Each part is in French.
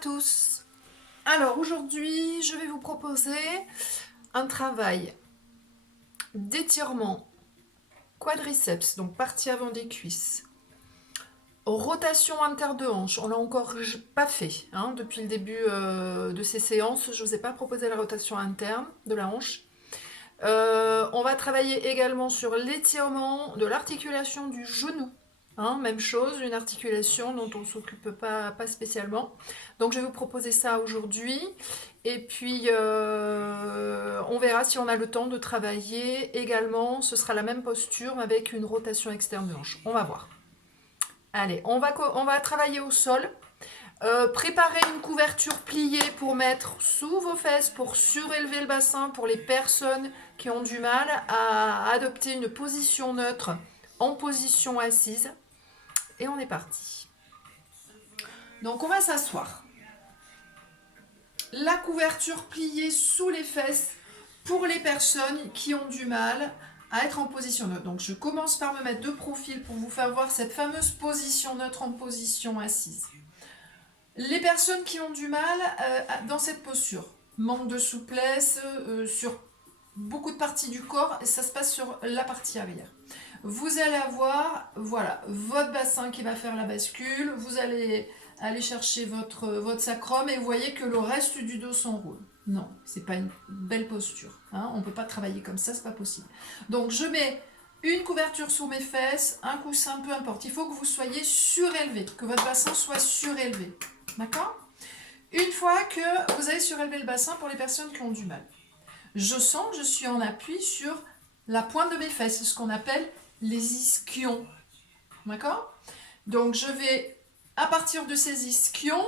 tous. Alors aujourd'hui, je vais vous proposer un travail d'étirement quadriceps, donc partie avant des cuisses. Rotation interne de hanche, on l'a encore pas fait hein, depuis le début de ces séances. Je ne vous ai pas proposé la rotation interne de la hanche. On va travailler également sur l'étirement de l'articulation du genou. Hein, même chose, une articulation dont on ne s'occupe pas spécialement. Donc je vais vous proposer ça aujourd'hui. Et puis on verra si on a le temps de travailler également. Ce sera la même posture avec une rotation externe de hanche. On va voir. Allez, on va travailler au sol. Préparez une couverture pliée pour mettre sous vos fesses, pour surélever le bassin pour les personnes qui ont du mal à adopter une position neutre en position assise. Et on est parti. Donc on va s'asseoir. La couverture pliée sous les fesses pour les personnes qui ont du mal à être en position neutre. Donc je commence par me mettre de profil pour vous faire voir cette fameuse position neutre en position assise. Les personnes qui ont du mal dans cette posture, manque de souplesse sur beaucoup de parties du corps, et ça se passe sur la partie arrière. Vous allez avoir voilà, votre bassin qui va faire la bascule, vous allez aller chercher votre sacrum et vous voyez que le reste du dos s'enroule. Non, c'est pas une belle posture. Hein, on ne peut pas travailler comme ça, c'est pas possible. Donc je mets une couverture sur mes fesses, un coussin, peu importe. Il faut que vous soyez surélevé, que votre bassin soit surélevé. D'accord? Une fois que vous avez surélevé le bassin pour les personnes qui ont du mal, je sens que je suis en appui sur la pointe de mes fesses, ce qu'on appelle les ischions. D'accord? Donc je vais, à partir de ces ischions,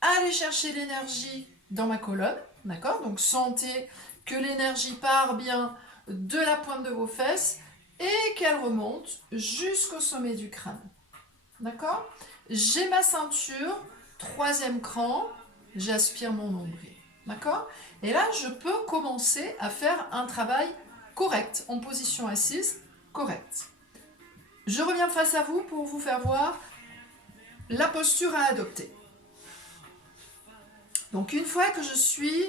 aller chercher l'énergie dans ma colonne. D'accord? Donc sentez que l'énergie part bien de la pointe de vos fesses et qu'elle remonte jusqu'au sommet du crâne. D'accord? J'ai ma ceinture, troisième cran, j'aspire mon nombril. D'accord? Et là, je peux commencer à faire un travail correct, en position assise, correcte. Je reviens face à vous pour vous faire voir la posture à adopter. Donc une fois que je suis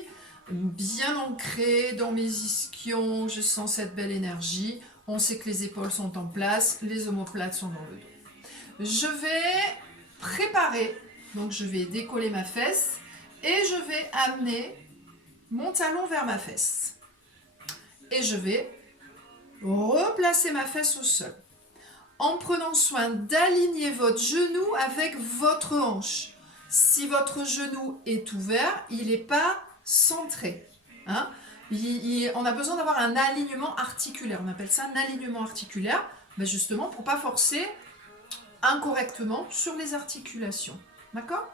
bien ancrée dans mes ischions, je sens cette belle énergie, on sait que les épaules sont en place, les omoplates sont dans le dos. Je vais préparer, donc je vais décoller ma fesse et je vais amener mon talon vers ma fesse. Et je vais replacer ma fesse au sol en prenant soin d'aligner votre genou avec votre hanche. Si votre genou est ouvert, il n'est pas centré. Hein? On a besoin d'avoir un alignement articulaire. On appelle ça un alignement articulaire, ben justement pour ne pas forcer incorrectement sur les articulations. D'accord?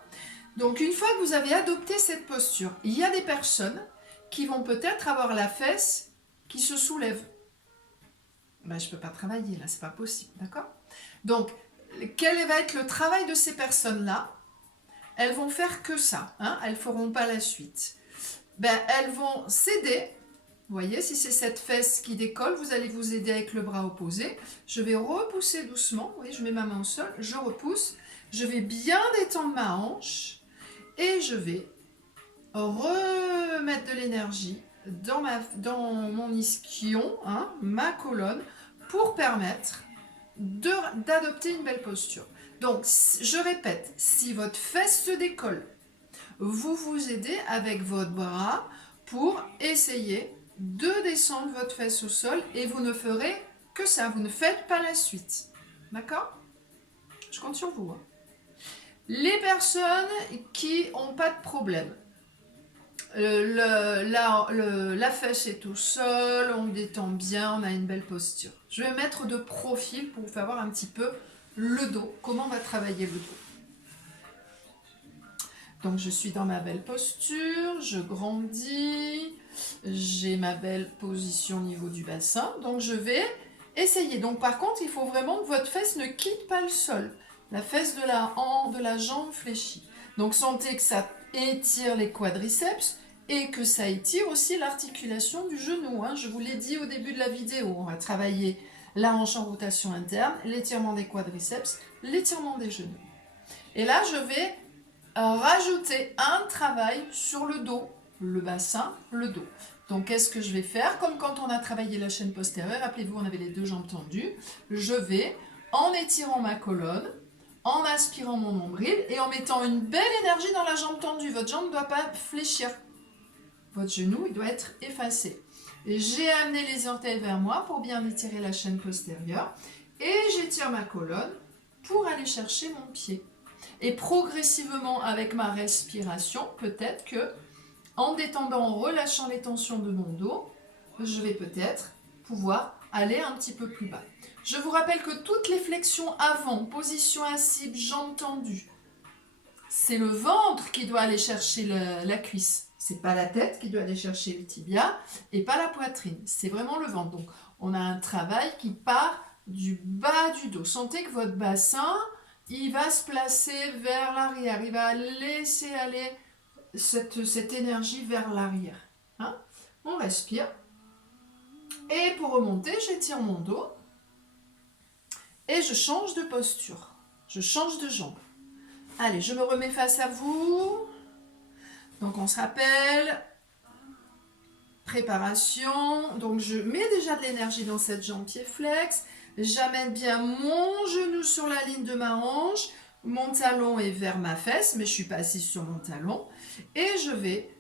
Donc une fois que vous avez adopté cette posture, il y a des personnes qui vont peut-être avoir la fesse qui se soulève. Ben, je ne peux pas travailler là, c'est pas possible, d'accord? Donc, quel va être le travail de ces personnes-là? Elles vont faire que ça, hein? Elles ne feront pas la suite. Ben, elles vont s'aider. Vous voyez, si c'est cette fesse qui décolle, vous allez vous aider avec le bras opposé. Je vais repousser doucement. Vous voyez, je mets ma main au sol, je repousse. Je vais bien détendre ma hanche et je vais remettre de l'énergie dans mon ischion, hein, ma colonne, pour permettre d'adopter une belle posture. Donc, je répète, si votre fesse se décolle, vous vous aidez avec votre bras pour essayer de descendre votre fesse au sol et vous ne ferez que ça, vous ne faites pas la suite. D'accord? Je compte sur vous. Hein. Les personnes qui n'ont pas de problème, la fesse est au sol, on détend bien, on a une belle posture. Je vais mettre de profil pour vous faire voir un petit peu le dos, comment on va travailler le dos. Donc je suis dans ma belle posture, je grandis, j'ai ma belle position au niveau du bassin, donc je vais essayer. Donc par contre, il faut vraiment que votre fesse ne quitte pas le sol, la fesse de la jambe fléchie. Donc sentez que ça étire les quadriceps, et que ça étire aussi l'articulation du genou. Hein. Je vous l'ai dit au début de la vidéo, on va travailler la hanche en rotation interne, l'étirement des quadriceps, l'étirement des genoux. Et là, je vais rajouter un travail sur le dos, le bassin, le dos. Donc, qu'est-ce que je vais faire? Comme quand on a travaillé la chaîne postérieure, rappelez-vous, on avait les deux jambes tendues. Je vais, en étirant ma colonne, en aspirant mon nombril et en mettant une belle énergie dans la jambe tendue. Votre jambe ne doit pas fléchir. Votre genou, il doit être effacé. J'ai amené les orteils vers moi pour bien étirer la chaîne postérieure. Et j'étire ma colonne pour aller chercher mon pied. Et progressivement, avec ma respiration, peut-être que, en détendant, en relâchant les tensions de mon dos, je vais peut-être pouvoir aller un petit peu plus bas. Je vous rappelle que toutes les flexions avant, position assise, jambes tendues, c'est le ventre qui doit aller chercher la cuisse. C'est pas la tête qui doit aller chercher le tibia et pas la poitrine. C'est vraiment le ventre. Donc, on a un travail qui part du bas du dos. Sentez que votre bassin, il va se placer vers l'arrière. Il va laisser aller cette énergie vers l'arrière. Hein? On respire. Et pour remonter, j'étire mon dos. Et je change de posture. Je change de jambe. Allez, je me remets face à vous. Donc, on se rappelle. Préparation. Donc, je mets déjà de l'énergie dans cette jambe pied flex. J'amène bien mon genou sur la ligne de ma hanche. Mon talon est vers ma fesse, mais je ne suis pas assise sur mon talon. Et je vais...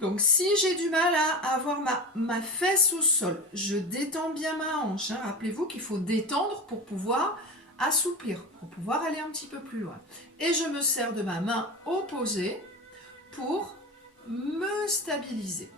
Donc, si j'ai du mal à avoir ma fesse au sol, je détends bien ma hanche. Hein. Rappelez-vous qu'il faut détendre pour pouvoir assouplir, pour pouvoir aller un petit peu plus loin. Et je me sers de ma main opposée pour me stabiliser.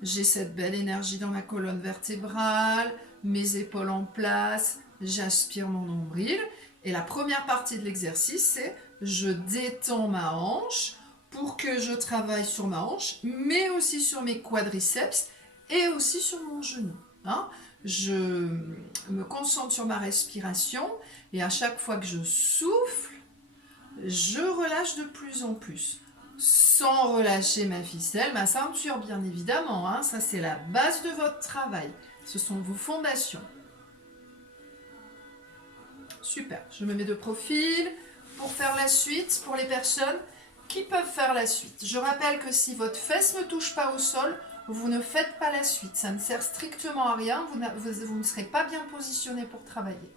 J'ai cette belle énergie dans ma colonne vertébrale, mes épaules en place, j'aspire mon nombril. Et la première partie de l'exercice, c'est je détends ma hanche pour que je travaille sur ma hanche, mais aussi sur mes quadriceps et aussi sur mon genou. Hein. Je me concentre sur ma respiration et à chaque fois que je souffle, je relâche de plus en plus. Sans relâcher ma ficelle, ma ceinture bien évidemment. Hein. Ça, c'est la base de votre travail. Ce sont vos fondations. Super, je me mets de profil pour faire la suite pour les personnes qui peuvent faire la suite. Je rappelle que si votre fesse ne touche pas au sol, vous ne faites pas la suite. Ça ne sert strictement à rien, vous ne serez pas bien positionné pour travailler.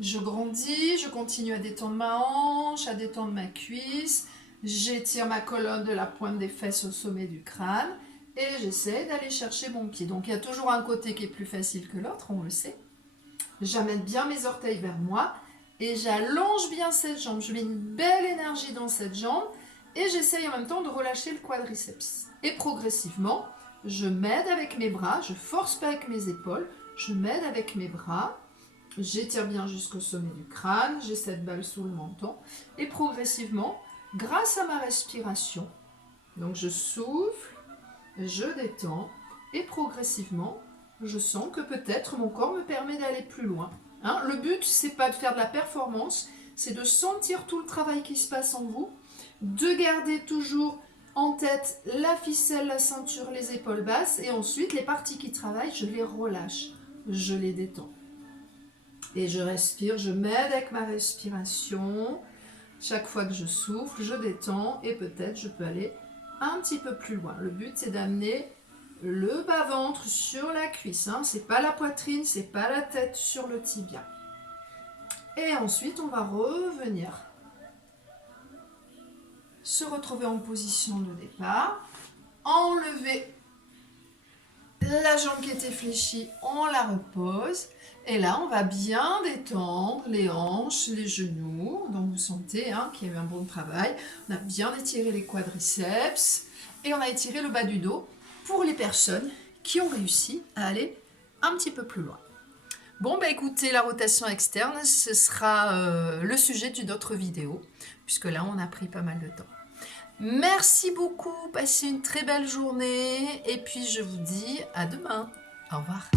Je grandis, je continue à détendre ma hanche, à détendre ma cuisse. J'étire ma colonne de la pointe des fesses au sommet du crâne et j'essaie d'aller chercher mon pied. Donc il y a toujours un côté qui est plus facile que l'autre, on le sait. J'amène bien mes orteils vers moi et j'allonge bien cette jambe. Je mets une belle énergie dans cette jambe et j'essaye en même temps de relâcher le quadriceps. Et progressivement, je m'aide avec mes bras, je force pas avec mes épaules, je m'aide avec mes bras. J'étire bien jusqu'au sommet du crâne, j'ai cette balle sous le menton et progressivement, grâce à ma respiration, donc je souffle, je détends et progressivement, je sens que peut-être mon corps me permet d'aller plus loin. Hein, le but, c'est pas de faire de la performance, c'est de sentir tout le travail qui se passe en vous, de garder toujours en tête la ficelle, la ceinture, les épaules basses et ensuite les parties qui travaillent, je les relâche, je les détends. Et je respire, je m'aide avec ma respiration. Chaque fois que je souffle, je détends et peut-être je peux aller un petit peu plus loin. Le but, c'est d'amener le bas-ventre sur la cuisse. Hein. C'est pas la poitrine, c'est pas la tête sur le tibia. Et ensuite, on va revenir se retrouver en position de départ. Enlever la jambe qui était fléchie, on la repose. Et là, on va bien détendre les hanches, les genoux. Donc, vous sentez hein, qu'il y a eu un bon travail. On a bien étiré les quadriceps et on a étiré le bas du dos pour les personnes qui ont réussi à aller un petit peu plus loin. Bon, bah écoutez, la rotation externe, ce sera le sujet d'une autre vidéo, puisque là, on a pris pas mal de temps. Merci beaucoup, passez une très belle journée et puis je vous dis à demain. Au revoir.